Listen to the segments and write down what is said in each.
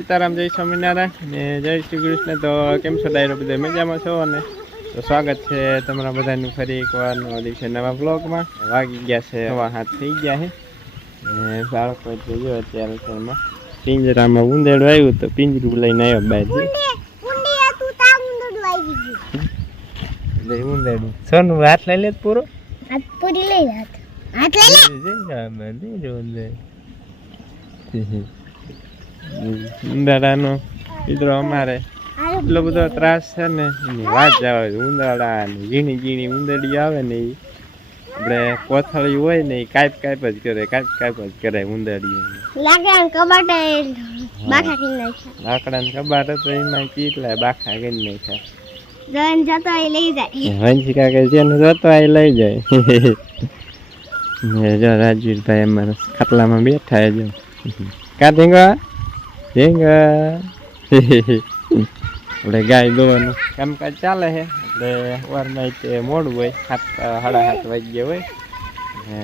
સીતારામ જય સ્વામિનારાયણ ને જય શ્રી કૃષ્ણ. તો કેમ છો ડાયરો બધા મજામાં છો? અને તો સ્વાગત છે તમારા બધાનું ફરી એકવાર નવા દિવસે નવા બ્લોગમાં વાગી ગયા છે સવા હાથ થઈ ગયા છે. ને બાળકો જોયો અત્યારે ઘરમાં. પિંજરામાં ઉંદેડું આવ્યું તો પિંજરું લઈને આવ્યો બહાર ઉંદેડું સોનું હાથ લઈ લે પૂરો. હાથ પૂરી લઈ હાથ. હાથ લઈ લે. ઉંદાડાનો મિત્રો અમારે. એટલો બધો ત્રાસ છે ને એની વાત જવા. ઉંદાડા ને ઝીણી ઝીણી ઉંદરડી આવે ને ઈ. આપણે કોથળી હોય ને એ કાપ કાપ જ કરે કાપ કાપ જ કરે ઉંદરડી લાકડાને કબાટે કરી નાખ્યા. લાકડા ને કબાટ હતો એમાં કેટલા બાખા કરી નાખ્યા. જન જતો એ લઈ જાય. હંસી કાકા જેને જોતો આ લઈ જાય. જો રાજવીરભાઈ અમારા ખાટલામાં બેઠા છે જો કા ધીંગા ધીંગા આપણે ગાય દોવાનું કામકાજ ચાલે છે એટલે વારમાં તે મોડું હોય સાત સાડા સાત વાગ્યા હોય ને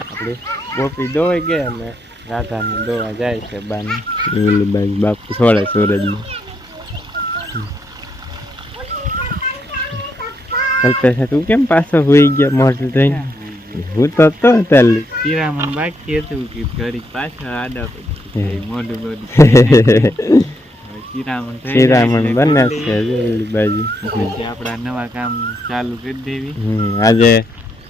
આપણી ગોપી દોવાઈ ગયા અને રાધાને દોવા જાય છે બાને લીલી બાજુ બાપુ સોળે સૂરજમાં કલ્પેશ તું કેમ પાછો હોઈ ગયો મોઢું થઈને હું તો તો તાલી બાકી હતું કે ઘડી પાછળ આડા પડી મોઢું મોઢું શિરામણ થઈ ઓલી બાજુ. પછી આપડા નવા કામ ચાલુ કરી દેવી. આજે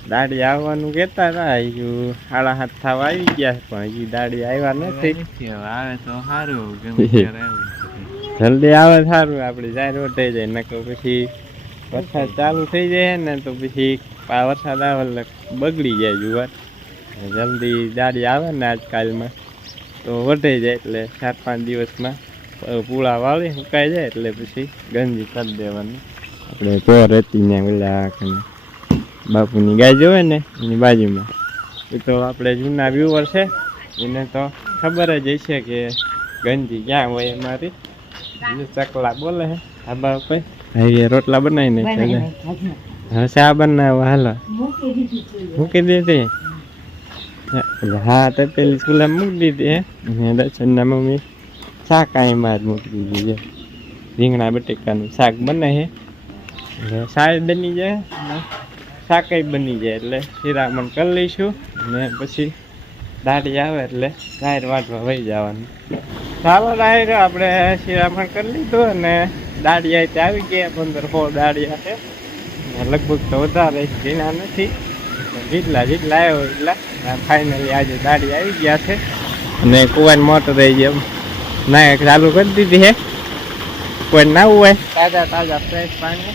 દાડી આવવાનું કહેતા હતા હજુ સાડા હાથ થવા આવી ગયા પણ હજી દાડી આવ્યા નથી. આવે તો સારું જલ્દી આવે સારું આપણે જાય રોટે જાય નકર પછી વરસાદ ચાલુ થઈ જાય ને તો પછી પા વરસાદ આવે એટલે બગડી જાય જુવાર. જલ્દી દાડી આવે ને આજકાલમાં તો વધે જાય એટલે ચાર પાંચ દિવસમાં પૂળા વાળી સુકાઈ જાય એટલે પછી ગંજી કરી દેવાની. આપણે તો રેતી ને ઓલા બાપુની ગાય જોવે ને એની બાજુમાં. એ તો આપણે જૂના વ્યુઅર છે એને તો ખબર જ હશે કે ગંજી ક્યાં હોય અમારી. ચકલા બોલે હે આ બાપ. ભાઈ રોટલા બનાવીને હવે શા બનાવવા હાલો. મૂકી દીધી હા તો પેલી સ્કૂલે મૂકી દીધી હે. દર્શનના મમ્મી શાક આમાં જ મૂકી દીધી છે રીંગણા બટેકાનું શાક બને છે શાક બની જાય શાક બની જાય એટલે શિરામણ કરી લઈશું. ને પછી દાઢી આવે એટલે ડાયર વાટવા વહી જવાનું. ચાલો ડાયર આપણે શિરામણ કરી લીધું અને દાઢી આવી ગયા પંદર સો દાઢી છે લગભગ તો વધારે ઘીણા નથી. જેટલા જેટલા આવ્યો એટલા. ફાઇનલી આજે દાડી આવી ગયા છે. અને કુવાની મોટર રહી જેમ ના ચાલુ કરી દીધી હે કોઈ નાવું હોય. તાજા તાજા ફ્રેશ પાણી.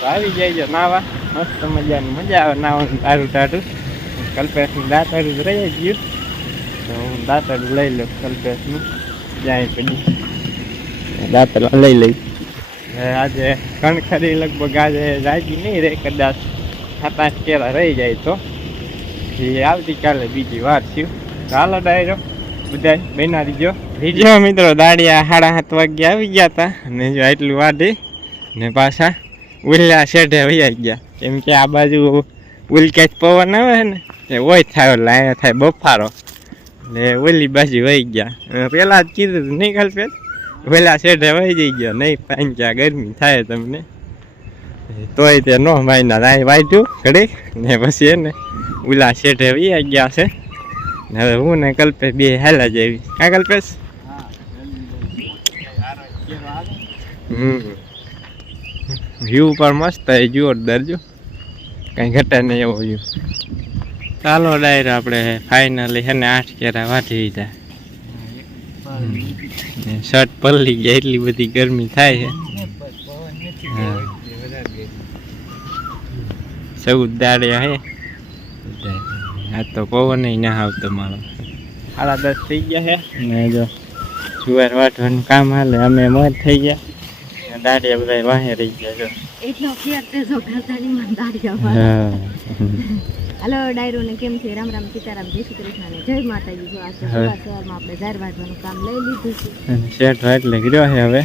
તો આવી જાય નાવા. મસ્ત મજાની મજા આવે નાવાનું તારું તારું. કલ્પેશનું દાંતરું જ રહી ગયું. તો હું દાંતરું લઈ લઉં કલ્પેશનું. જાય પડી દાંતરું લઈ લઈ હવે આજે કણખરી લગભગ આજે જાગી નહીં રહે, કદાચ સાત આઠ કેળા રહી જાય તો. એ આવતીકાલે બીજી વાર થયું. ચાલો ડાયરો બધા બેના દીજો બીજો મિત્રો, દાડિયા સાડા સાત વાગ્યા આવી ગયા હતા ને જો એટલું વાઢી ને પાછા ઉલ્લા શેઢે વૈયા ગયા. કેમ કે આ બાજુ ઉલક્યા જ પવન આવે ને, એ હોય થાય એટલે અહીંયા થાય બફારો. એટલે ઓલી બાજુ વહી ગયા. પેલા જ કીધું નહીં કાલ પેલ શેઠ વહી જઈ ગયો. નહીં પાંચ્યા ગરમી થાય તમને. તોય તે નો માયના રાય વાંચ્યું, ઘડી. ને પછી એને ઉલા શેઠે વૈયા ગયા છે. ને હવે હું ને કલ્પેશ બે હેલા જેવી કા કલ્પેશ? હમ. વ્યૂ પણ મસ્ત હે જોરદાર જો. કઈ ઘટે નહીં એવો વ્યૂ ચાલો ડાયર આપણે ફાઇનલી છે ને આઠ કેરા વાંચી દીધા શર્ટ પલળી ગયા એટલી બધી ગરમી થાય છે. ચૌદ દાડિયા હે. આ તો પવન ના આવતો મારો. સાડા દસ થઈ ગયા છે ને જો જુવાર વાટવાનું કામ હાલે અમે મત થઈ ગયા. દાડિયા બધા વાહે રહી ગયા જો. એટલો ફેર તે જો ઘરદાની માં દાડિયા હા. હાલો ડાયરો ને કેમ છે? રામ રામ સીતારામ જય શ્રી કૃષ્ણ ને જય માતાજી. જો આજે. સવાર સવારમાં આપણે ઝાર વાંચવાનું કામ લઈ લીધું છે. શેઠ એટલે ગયો છે હવે.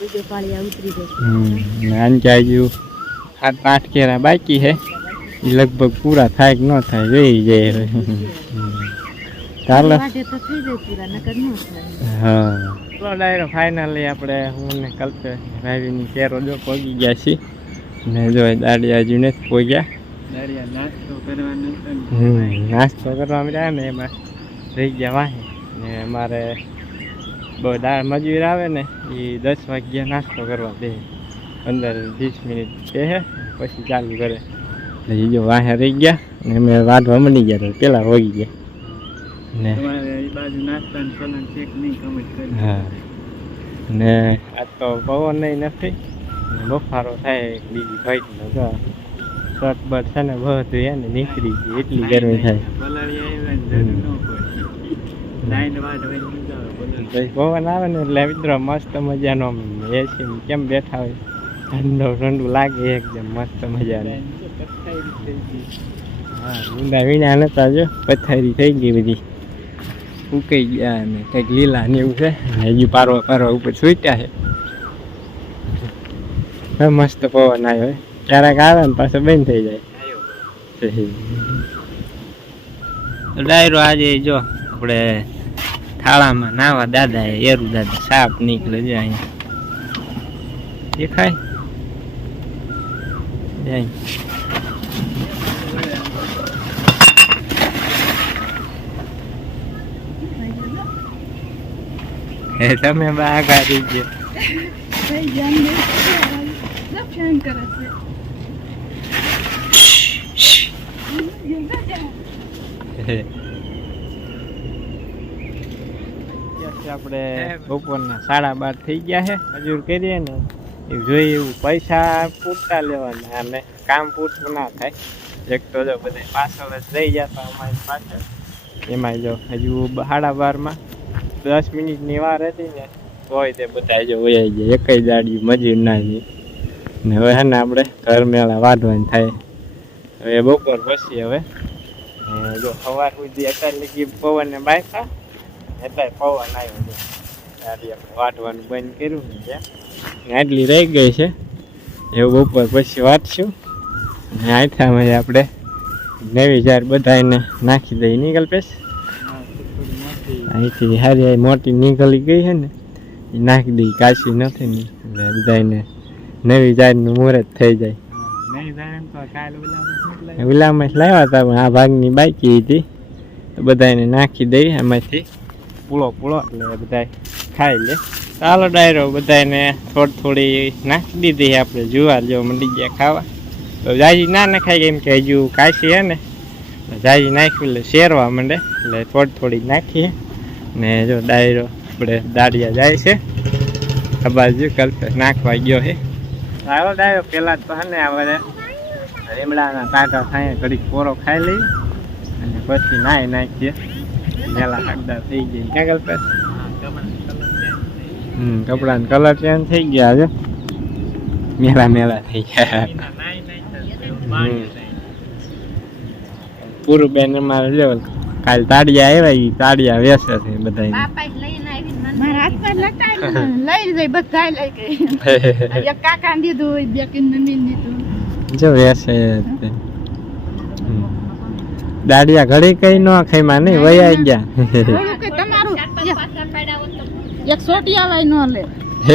બીજો પાળિયા ઉતરી જશે હમ ને આન હજુ સાત આઠ કેરા બાકી છે. એ લગભગ પૂરા થાય કે ન થાય જોઈ જાય હવે. ચાલો. વાટે તો થઈ જાય પૂરા નકર ન થાય. હા. ચલો ડાયરો ફાઇનલી આપણે હું ને કલ્પે ભાઈની કેરો જો પગી ગયા છીએ. ને જો દાડી હજુ નથી પહોંચ્યા નાસ્તો કરવા મળ્યા ને એમાં રહી ગયા વાહે. ને અમારે બહુ દાળ મજૂર આવે ને એ દસ વાગ્યા નાસ્તો કરવા દે. વીસ મિનિટ છે પછી ચાલુ કરે. એટલે એ વાહે રહી ગયા ને અમે વાઢવા મળી ગયા તો પેલા હોઈ ગયા. ને બાજુ હા. ને આજ તો પવન નહીં નથી બફારો થાય બીજી ભાઈ તો શર્ટ બટ છે ને બધું એને નીકળી ગયું એટલી ગરમી થાય. હોય પવન આવે ને એટલે મિત્રો મસ્ત મજાનો એસી કેમ બેઠા હોય? ઠંડો ઠંડુ લાગે એકદમ મસ્ત મજાનું. હા ઊંડા વીણા નતા જો પથારી થઈ ગઈ બધી. ઉકાઈ ગયા ને કંઈક લીલા ને એવું છે. હજુ પારવા પારવા ઉપર સૂટ્યા છે. મસ્ત પવન આવ્યો ક્યારેક આવે ને પાછો બંધ થઈ જાય ડાયરો આજે જો આપણે થાળામાં નાવા દાદા એરુ દાદા સાપ નીકળે છે અહીંયા દેખાય જાય તમે બા ગાડી છે આપણે બપોરના સાડા બાર થઈ ગયા છે. મજૂર કરીએ ને એ જોઈએ એવું પૈસા પૂરતા લેવાના અને કામ પૂરતું ના થાય. એક તો જો બધા પાછળ જ રહી જતા અમારી પાછળ. એમાં જો હજુ સાડા બારમાં દસ મિનિટની વાર હતી ને હોય તે બધા જો વયા એક એકઈ દાડી મજૂર ના ગઈ ને હવે હે ને આપણે ઘર મેળા વાઢવાની થાય. હવે બપોર પછી હવે જો સવાર સુધી અત્યારે લગી પવન ને બાયખા અત્યારે પવન આવ્યો છે વાટવાનું બંધ કર્યું ને આટલી રહી ગઈ છે. એવું બપોર પછી વાંચશું. ને આઠામાં આપણે નવી જાર બધાને નાખી દઈ નીકળ પેશ હા, થોડી મોટી અહીંથી હારી મોટી નીકળી ગઈ છે ને એ નાખી દઈ કાશી નથી ને એટલે બધાને નવી જાતનું મુહૂર્ત થઈ જાય. ઓલામાં લાવ્યા. હતા પણ આ ભાગની બાકી હતી. તો બધાને નાખી દઈ એમાંથી પૂળો પૂળો એટલે બધા ખાઈ લે. ચાલો ડાયરો બધાને થોડી થોડી નાખી દીધી આપણે જુવાર, જો મંડી ગયા ખાવા. તો જાજી ના નખાય કેમ કે હજુ કાશી હે ને જાજી નાખ્યું એટલે શેરવા માંડે. એટલે થોડી થોડી નાખીએ ને જો ડાયરો આપણે દાડિયા જાય છે. આ બાજુ કલ્પે નાખવા ગયો છે ચાલો ડાયરો, પેલા તો હે ને આ બધા લીમડાના ટાટા થાય ઘડીક પોરો ખાઈ લઈએ. અને પછી નાઈ નાખીએ. મેલા હકદાર થઈ ગઈ ક્યાં કલ્પેશ હમ કપડાનો કલર ચેન્જ થઈ ગયા છે. મેલા મેલા થઈ ગયા. પૂરું બેન મારે જો કાલ તાડિયા આવ્યા એ તાડિયા વેસે છે બધા લઈ જાય બધા લઈ ગઈ. કાકા દીધું બે કિન દીધું. જો વેસે. દાડિયા ઘડી કઈ નો ખાઈમાં નહીં વયા ગયા. કે તમારું એક સોટી નો ન લે.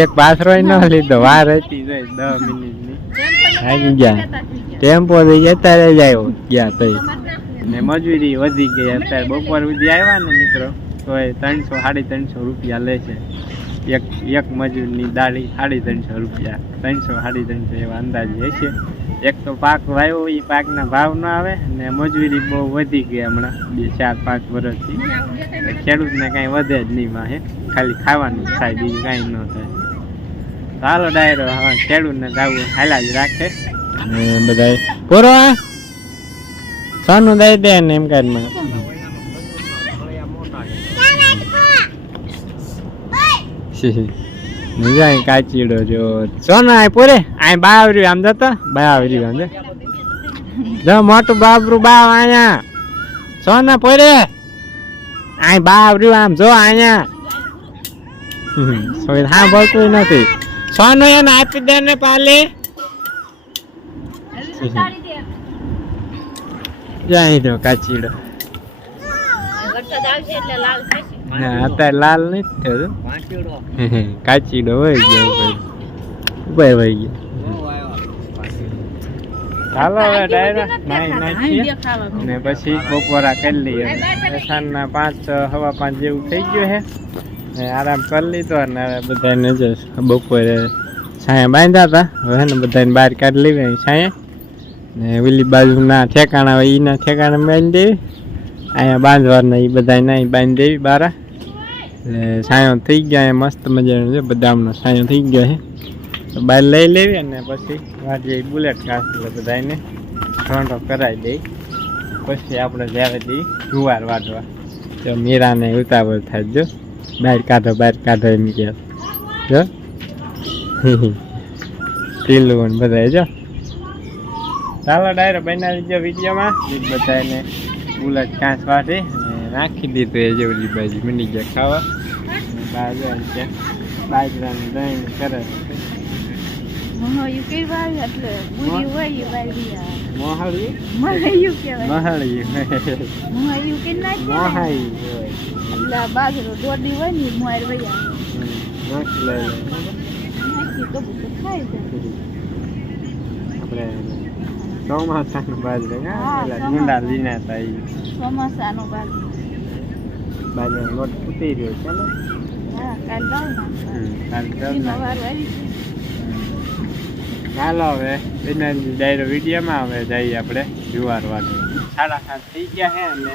એક પાથરો નો લીધો વાર હતી જોઈ દસ મિનિટની. આવી ગયા. ટેમ્પો થી અત્યારે જ આવ્યો ગયા તઈ ને મજૂરી વધી ગઈ અત્યારે બપોર સુધી આવ્યા ને મિત્રો તો એ ત્રણસો સાડી ત્રણસો રૂપિયા લે છે. એક એક મજૂરની દાળી સાડી ત્રણસો રૂપિયા ત્રણસો સાડી ત્રણસો એવા અંદાજે હશે. એક તો પાક વાવ્યો એ પાકના ભાવ ન આવે ને મજૂરી બહુ વધી ગઈ હમણાં બે ચાર પાંચ વર્ષથી. ખેડૂતને કાંઈ વધે જ નહીં માં હે? ખાલી ખાવાનું થાય બીજું કાંઈ ન થાય. ચાલો ડાયરો હા ખેડૂતને જાવું હાલા જ રાખે. ને બધા પૂરો સોનું દઈ દે ને એમ કાઢમાં જાય કાચીડો જો સોનું આય પૂરે? આય બાવર્યું આમ જતો? બાવર્યું આમ જો. જો મોટું બાબરું બાવ અહીંયા ને પૂરે? આય બાવર્યું આમ જો અહીંયા હા બોલતું નથી. સોનું એને આપી દે ને પાલી. જાય તો કાચીડો. વરસાદ આવશે એટલે લાલ થશે. ના અત્યારે લાલ નથી થયો કાચીડો હોય ગયો ઊભા વહી ગયો. ચાલો હવે ડાયરા નાઈ નાખીએ ને પછી બપોરા કરી લઈએ સાંજના પાંચ હવા પાંચ જેવું થઈ ગયું છે ને આરામ કરી લીધો અને હવે બધાને જ બપોરે છાંયા બાંધ્યા હતા હવે ને બધાને બહાર કાઢી લેવી છાંયા ને ઓલી બાજુના ઠેકાણા હોય એના ઠેકાણા બાંધી દેવી અહીંયા બાંધવાના એ બધા નાય બાંધી દેવી બારા છાંયો થઈ ગયા, એ મસ્ત મજાનો છે, બદામનો સાયો થઈ ગયો છે. તો લઈ લેવી અને પછી વાજે બુલેટ ખાસ એટલે બધાને ઠંડો કરાવી દઈ. પછી આપણે જ્યારે દઈ જુવાર વાટવા તો મીરાને ઉતાવળ થાય, જો. બહાર કાઢો બહાર કાઢો એમ કે. જો. પીલું બધા જો. ચાલો ડાયરો બનાવી દો વિડીયોમાં. બધાને બુલેટ કાંસ વાટી નાખી દીધું એ જે ઓલી બાજુ મંડી ગયા ખાવા. બાજુ બાજરાનું દહીં કરે. બાજરો દોડી હોય. ને મોર વયા નાખી લે. નાખી કબૂતર ખાઈ જાય. આપણે ચોમાસાનું બાજરો ગુંડા લીના થાય ચોમાસાનો બાજરો. બાજરાનો લોટ ફૂટી રહ્યો છે ને? ચાલ છે. હવે એના ડાયરો વિડીયોમાં હવે જઈએ આપણે જુવાર વાટવા સાડા સાત થઈ ગયા છે અને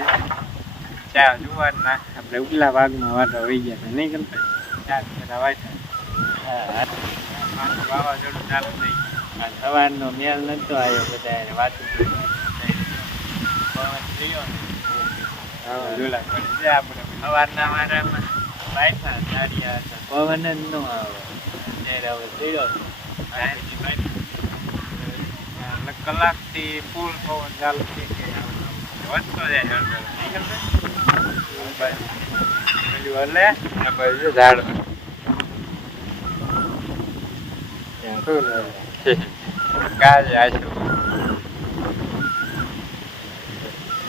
ચા જુવારના આપણે ઉપલા ભાગમાં વાટો વહી ગયા છે. નહીં કરતા? ચાર હા વાવાઝોડું ચાલુ થઈ ગયું. આ સવારનો મેલ નતો આવ્યો બધા વાતું થયો પડી જાય આપણે. સવારના વારામાં બાયફા સાડિયા હતા. પવન જ ન આવે. અત્યારે હવે થયો કલાકથી ફૂલ પવન ચાલુ થઈ ગયા વધતો જાય હળદર. બાજુ ઝાડ. કાલે શું રહે? ગાય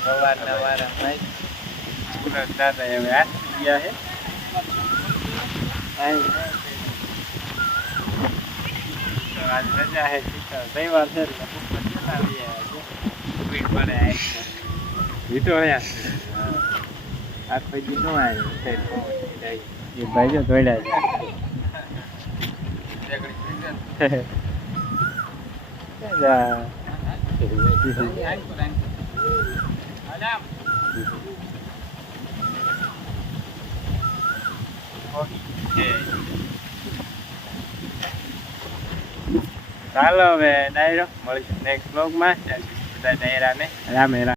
સવારના વારામાં જ સુરત દાદા હવે આસી ગયા છે અહીં તો આજ રજા છે શીતળ તહેવાર છે એટલે બપોર જતા રહીએ આજે. ભીડ પડે આખી. જીતો અહીંયા આખો દી નો આવ્યો છે એ ભાઈ જો દોડ્યા છે ચાલો હવે ડાયરો મળીશું નેક્સ્ટ બ્લોગમાં બધા ડાયરાને રામે રામ.